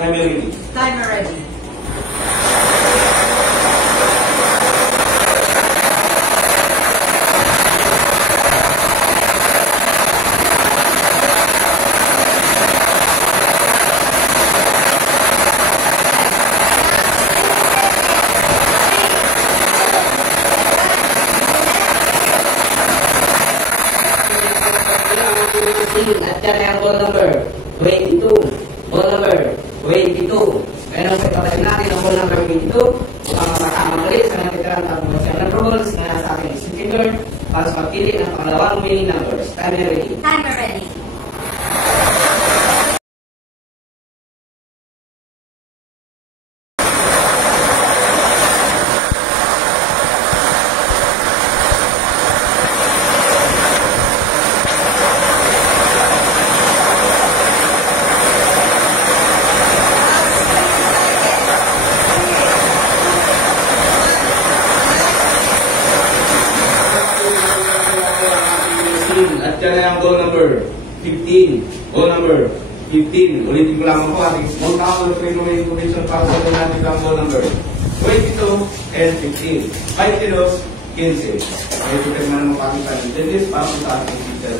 Timer ready. Timer ready. At yan ang ball number 22. Ball number 22. Ngayon sa patayin natin ang ball number 22. Upang makakamali sa natitirang tapos ng number balls na nasa akin is finger para sa pagpili ng pangalawang winning numbers. Timer ready. Timer ready. At yan na ang goal number 15. Goal number 15. Ulitin ko lamang po ating small count of remaining information para sa natin ang goal number 22 and 15. 5 kilos, 15. Ito kayo naman ang pakita ng tennis para sa ating teacher.